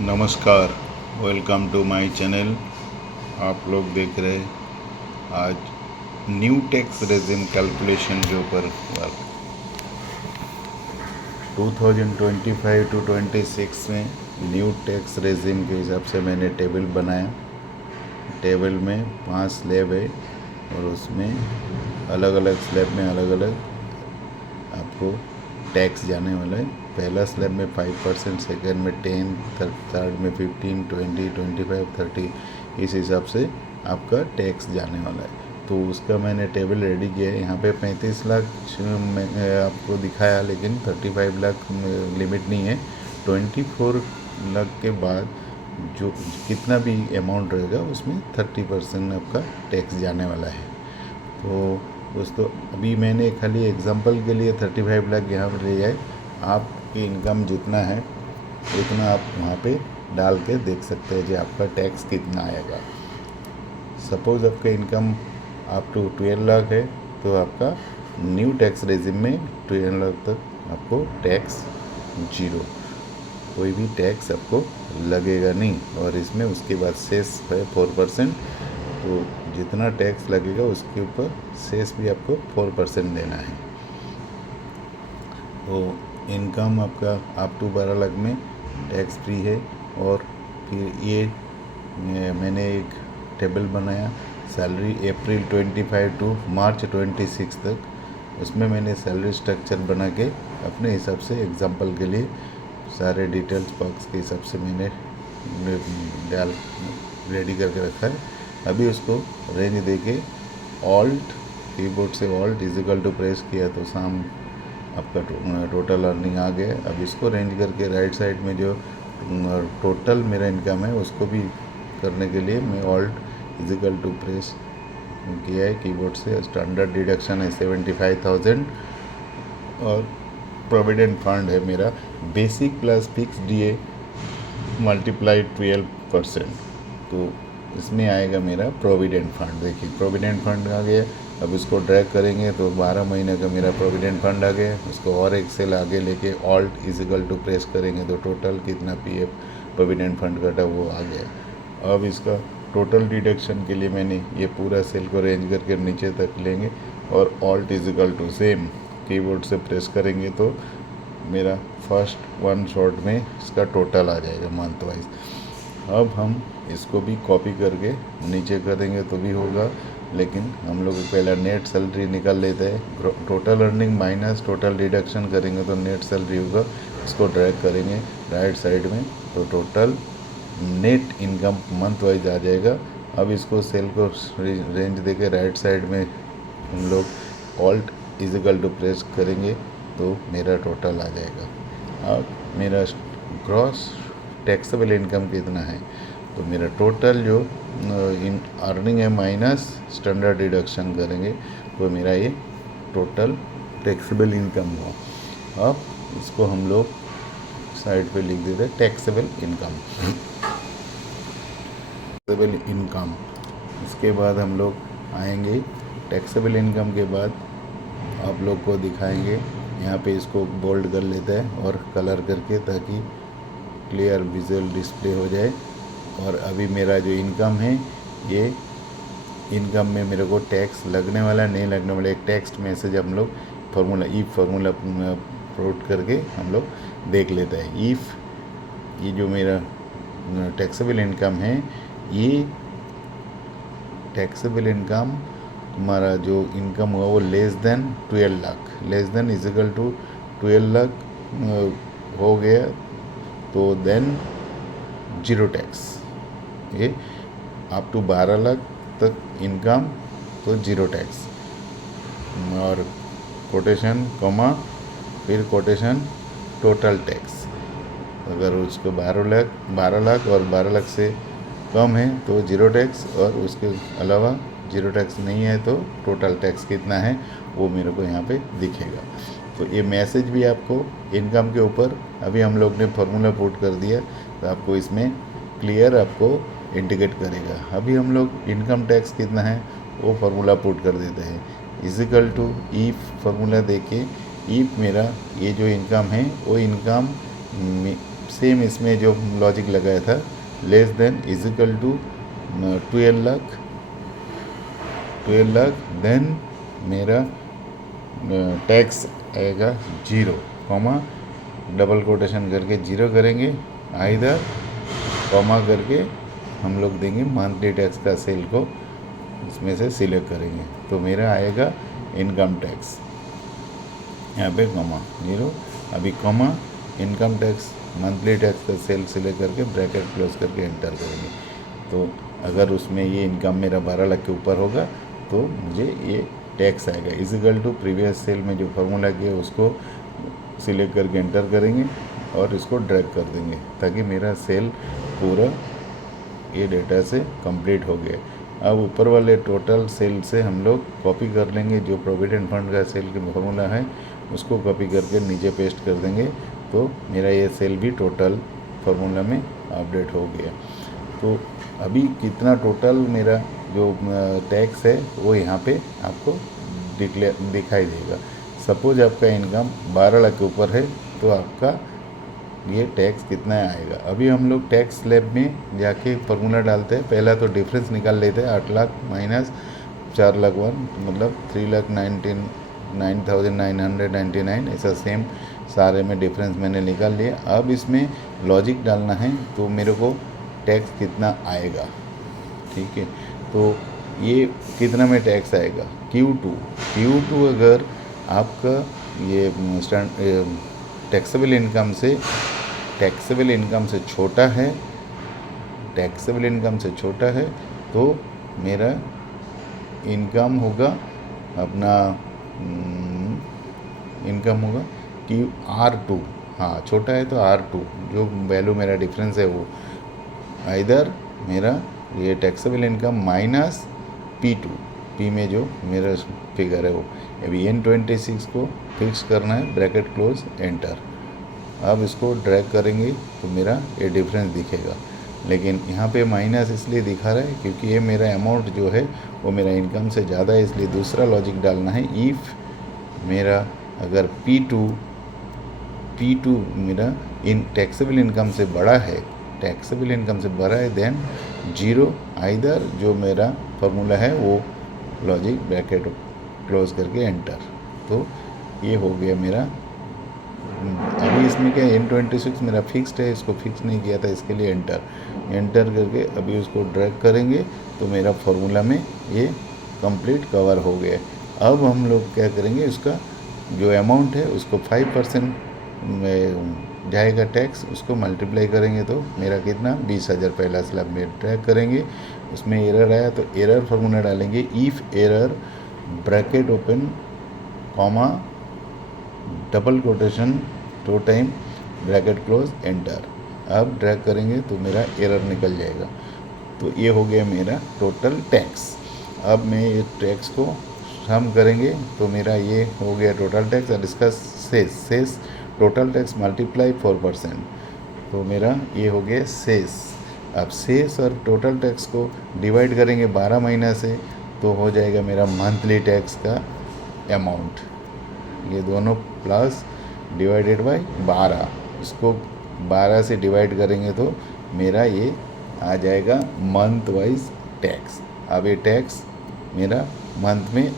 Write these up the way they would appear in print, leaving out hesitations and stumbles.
नमस्कार, welcome to my channel. आप लोग देख रहे आज न्यू टैक्स रेजिम कैलकुलेशन के ऊपर वर्क 2025 टू 26 में न्यू टैक्स रेजिम के हिसाब से मैंने टेबल बनाया। टेबल में 5 स्लैब है और उसमें अलग अलग स्लैब में अलग अलग आपको टैक्स जाने वाला है। पहला स्लैब में 5%, सेकेंड में 10, थर्ड में 15, 20, 25, 30, इस हिसाब से आपका टैक्स जाने वाला है। तो उसका मैंने टेबल रेडी किया है। यहाँ पे 35 लाख आपको दिखाया, लेकिन 35 लाख लिमिट नहीं है। 24 लाख के बाद जो कितना भी अमाउंट रहेगा उसमें 30% आपका टैक्स जाने वाला है। तो दोस्तों, अभी मैंने खाली एग्जांपल के लिए 35 लाख यहाँ पर लिया है। आपकी इनकम जितना है उतना आप वहाँ पे डाल के देख सकते हैं कि आपका टैक्स कितना आएगा। सपोज़ आपका इनकम आप टू 12 लाख है, तो आपका न्यू टैक्स रेजिम में 12 लाख तक आपको टैक्स जीरो, कोई भी टैक्स आपको लगेगा नहीं। और इसमें उसके बाद सेस है 4%, तो जितना टैक्स लगेगा उसके ऊपर सेस भी आपको 4% देना है। तो इनकम आपका अप टू 12 लाख में टैक्स फ्री है। और फिर ये मैंने एक टेबल बनाया सैलरी अप्रैल 25 टू मार्च 26 तक। उसमें मैंने सैलरी स्ट्रक्चर बना के अपने हिसाब से एग्जांपल के लिए सारे डिटेल्स बॉक्स के हिसाब से मैंने डाल रेडी करके रखा है। अभी उसको रेंज दे के ऑल्ट कीबोर्ड से ऑल्ट इजिकल टू प्रेस किया तो साम आपका टोटल अर्निंग आ गया। अब इसको रेंज करके राइट साइड में जो टोटल मेरा इनकम है उसको भी करने के लिए मैं ऑल्ट इजिकल टू प्रेस किया है कीबोर्ड से। स्टैंडर्ड डिडक्शन है 75,000 और प्रोविडेंट फंड है मेरा basic plus fix DA multiply 12%। तो इसमें आएगा मेरा प्रोविडेंट फंड। देखिए प्रोविडेंट फंड आ गया। अब इसको ड्रैग करेंगे तो 12 महीने का मेरा प्रोविडेंट फंड आ गया। उसको और एक सेल आगे लेके ऑल्ट इजिकल टू प्रेस करेंगे तो टोटल कितना पीएफ प्रोविडेंट फंड कटा वो आ गया। अब इसका टोटल डिडक्शन के लिए मैंने ये पूरा सेल को रेंज करके नीचे तक लेंगे और alt equal to same keyboard से प्रेस करेंगे तो मेरा फर्स्ट वन शॉट में इसका टोटल आ जाएगा मंथ वाइज। अब हम इसको भी कॉपी करके नीचे कर देंगे तो भी होगा, लेकिन हम लोग पहला नेट सैलरी निकाल लेते हैं। Total earning minus total deduction करेंगे तो नेट सैलरी होगा। इसको ड्रैग करेंगे राइट साइड में तो total net income month wise आ जाएगा। अब इसको सेल को रेंज देके राइट साइड में हम लोग ऑल्ट इजिकल टू प्रेस करेंगे तो मेरा टोटल आ जाएगा। अब मेरा ग्रॉस टैक्सेबल इनकम कितना है, तो मेरा टोटल जो इन अर्निंग है माइनस स्टैंडर्ड डिडक्शन करेंगे तो मेरा ये टोटल टैक्सेबल इनकम हुआ। अब इसको हम लोग साइड पे लिख देते हैं टैक्सेबल इनकम। टैक्सेबल इनकम इसके बाद हम लोग आएंगे टैक्सेबल इनकम के बाद आप लोग को दिखाएंगे। यहाँ पे इसको बोल्ड कर लेते हैं और कलर करके ताकि क्लियर विजुअल डिस्प्ले हो जाए। और अभी मेरा जो इनकम है ये इनकम में मेरे को टैक्स लगने वाला नहीं लगने वाला एक टेक्स्ट मैसेज हम लोग फार्मूला फार्मूला प्रोट करके हम लोग देख लेते हैं। ये जो मेरा टैक्सेबल इनकम है, ये टैक्सेबल इनकम हमारा जो इनकम हुआ वो less than 12 lakh, less than equal to 12 lakh हो गया तो देन जीरो टैक्स। ये अप टू 12 लाख तक इनकम तो जीरो टैक्स। और कोटेशन कॉमा फिर कोटेशन टोटल टैक्स। अगर उसको 12 लाख और 12 लाख से कम है तो जीरो टैक्स, और उसके अलावा जीरो टैक्स नहीं है तो टोटल टैक्स कितना है वो मेरे को यहाँ पे दिखेगा। तो ये मैसेज भी आपको इनकम के ऊपर अभी हम लोग ने फार्मूला पुट कर दिया तो आपको इसमें क्लियर आपको इंडिकेट करेगा। अभी हम लोग इनकम टैक्स कितना है वो फार्मूला पुट कर देते हैं। इजिकल टू ईफ फार्मूला देके ईफ मेरा ये जो इनकम है वो इनकम सेम इसमें जो लॉजिक लगाया था, less than is equal to 12 lakh, then मेरा टैक्स आएगा 0, कॉमा डबल कोटेशन करके 0 करेंगे, आइदर कॉमा करके हम लोग देंगे मंथली टैक्स का सेल को इसमें से सिलेक्ट करेंगे, तो मेरा आएगा इनकम टैक्स, यहाँ पे कॉमा 0, अभी comma income tax monthly tax का सेल सिलेक्ट करके ब्रैकेट क्लोज करके एंटर करेंगे। तो अगर उसमें ये इनकम मेरा 12 लाख के ऊपर होगा तो मुझे ये टैक्स आएगा। इजिकल टू प्रीवियस सेल में जो फार्मूला किया उसको सिलेक्ट करके एंटर करेंगे और इसको ड्रैग कर देंगे ताकि मेरा सेल पूरा ये डेटा से कंप्लीट हो गया। अब ऊपर वाले टोटल सेल से हम लोग कॉपी कर लेंगे, जो प्रोविडेंट फंड का सेल का फार्मूला है उसको कॉपी करके नीचे पेस्ट कर देंगे, तो मेरा ये सेल भी टोटल फार्मूला में अपडेट हो गया। तो अभी कितना टोटल मेरा जो टैक्स है वो यहाँ पे आपको दिखाई देगा। सपोज आपका इनकम 12 लाख के ऊपर है तो आपका ये टैक्स कितना आएगा। अभी हम लोग टैक्स स्लैब में जाके फार्मूला डालते हैं, पहला तो डिफरेंस निकाल लेते हैं, 8 लाख माइनस 4 लाख 1 मतलब 3,99,999, ऐसा सेम सारे में डिफरेंस मैंने निकाल लिया। अब इसमें लॉजिक डालना है तो मेरे को टैक्स कितना आएगा, ठीक है। तो ये कितना में टैक्स आएगा, Q2 अगर आपका ये टैक्सेबल इनकम से छोटा है तो मेरा इनकम होगा अपना कि R2, हाँ छोटा है तो R2 जो वैल्यू मेरा डिफरेंस है वो, इधर मेरा ये टैक्सेबल इनकम माइनस P में जो मेरा फिगर है वो। अभी N26 को फिक्स करना है, ब्रैकेट क्लोज एंटर। अब इसको ड्रैग करेंगे तो मेरा ये डिफरेंस दिखेगा, लेकिन यहाँ पे माइनस इसलिए दिखा रहा है क्योंकि ये मेरा अमाउंट जो है वो मेरा इनकम से ज़्यादा है, इसलिए दूसरा लॉजिक डालना है। इफ़ मेरा अगर P2 मेरा टैक्सेबल इनकम से बड़ा है देन 0, आइदर जो मेरा फार्मूला है वो लॉजिक ब्रैकेट क्लोज करके एंटर। तो ये हो गया मेरा। अभी इसमें क्या N26 मेरा फिक्स्ड है, इसको फिक्स नहीं किया था, इसके लिए एंटर करके अभी उसको ड्रैग करेंगे तो मेरा फार्मूला में ये कंप्लीट कवर हो गया। अब हम लोग क्या करेंगे, उसका जो अमाउंट है उसको 5% में जाएगा टैक्स, उसको मल्टीप्लाई करेंगे तो मेरा कितना 20,000 पहला स्लैब में ट्रैक करेंगे। उसमें एरर आया तो एरर फार्मूला डालेंगे, if error bracket open comma double quotation 2 time bracket close enter. अब ड्रैग करेंगे तो मेरा एरर निकल जाएगा। तो ये हो गया मेरा टोटल टैक्स। अब मैं ये टैक्स को सम करेंगे तो मेरा ये हो गया टोटल टैक्स और इसका सेस टोटल टैक्स मल्टीप्लाई 4%, तो मेरा ये हो गया सेस। अब सेस और टोटल टैक्स को डिवाइड करेंगे 12 महीना से तो हो जाएगा मेरा मंथली टैक्स का अमाउंट, ये दोनों प्लस डिवाइडेड बाय 12, इसको 12 से डिवाइड करेंगे तो मेरा ये आ जाएगा मंथ वाइज टैक्स। अब ये टैक्स मेरा मंथ में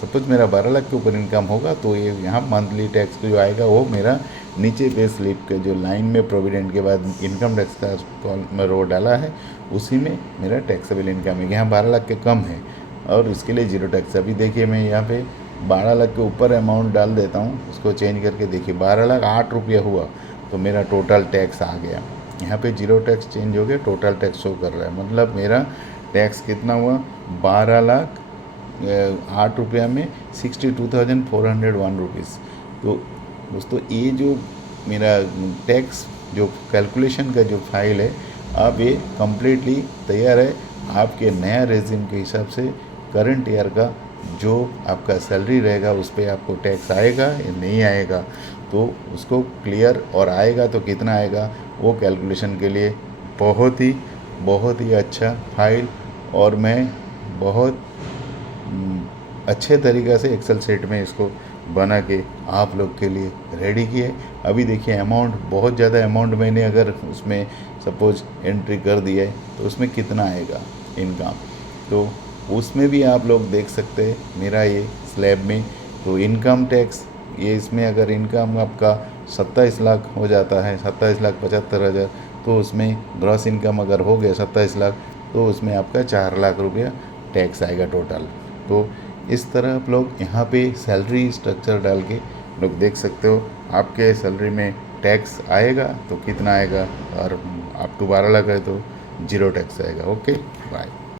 सपोज मेरा 12 लाख के ऊपर इनकम होगा तो ये यहाँ मंथली टैक्स जो आएगा वो मेरा नीचे पे स्लिप के जो लाइन में प्रोविडेंट के बाद इनकम टैक्स का कॉलम रो डाला है उसी में मेरा टैक्सेबल इनकम है। यहाँ 12 लाख के कम है और इसके लिए 0 टैक्स। अभी देखिए मैं यहाँ पे 12 लाख के ऊपर अमाउंट डाल देता हूँ, उसको चेंज करके देखिए 12 लाख 8 रुपया हुआ तो मेरा टोटल टैक्स आ गया। यहाँ पे 0 टैक्स चेंज हो गया, टोटल टैक्स शो कर रहा है, मतलब मेरा टैक्स कितना हुआ 12 लाख 8 रुपया में 62,401 रुपीज़। तो दोस्तों ये जो मेरा टैक्स जो कैलकुलेशन का जो फाइल है अब ये कम्प्लीटली तैयार है। आपके नया रेजिम के हिसाब से करंट ईयर का जो आपका सैलरी रहेगा उस पर आपको टैक्स आएगा या नहीं आएगा, तो उसको क्लियर और आएगा तो कितना आएगा वो कैलकुलेशन के लिए बहुत ही अच्छा फाइल और मैं बहुत अच्छे तरीक़े से एक्सेल शीट में इसको बना के आप लोग के लिए रेडी किए। अभी देखिए अमाउंट, बहुत ज़्यादा अमाउंट मैंने अगर उसमें सपोज एंट्री कर दिया है तो उसमें कितना आएगा इनकम, तो उसमें भी आप लोग देख सकते हैं मेरा ये स्लैब में। तो इनकम टैक्स ये इसमें अगर इनकम आपका 27 लाख हो जाता है, 27,75,000, तो उसमें ग्रॉस इनकम अगर हो गया 27 लाख, तो उसमें आपका 4 लाख रुपया टैक्स आएगा टोटल। तो इस तरह आप लोग यहाँ पे सैलरी स्ट्रक्चर डाल के लोग देख सकते हो आपके सैलरी में टैक्स आएगा तो कितना आएगा, और आप 12 लाख है तो जीरो टैक्स आएगा। Okay, bye.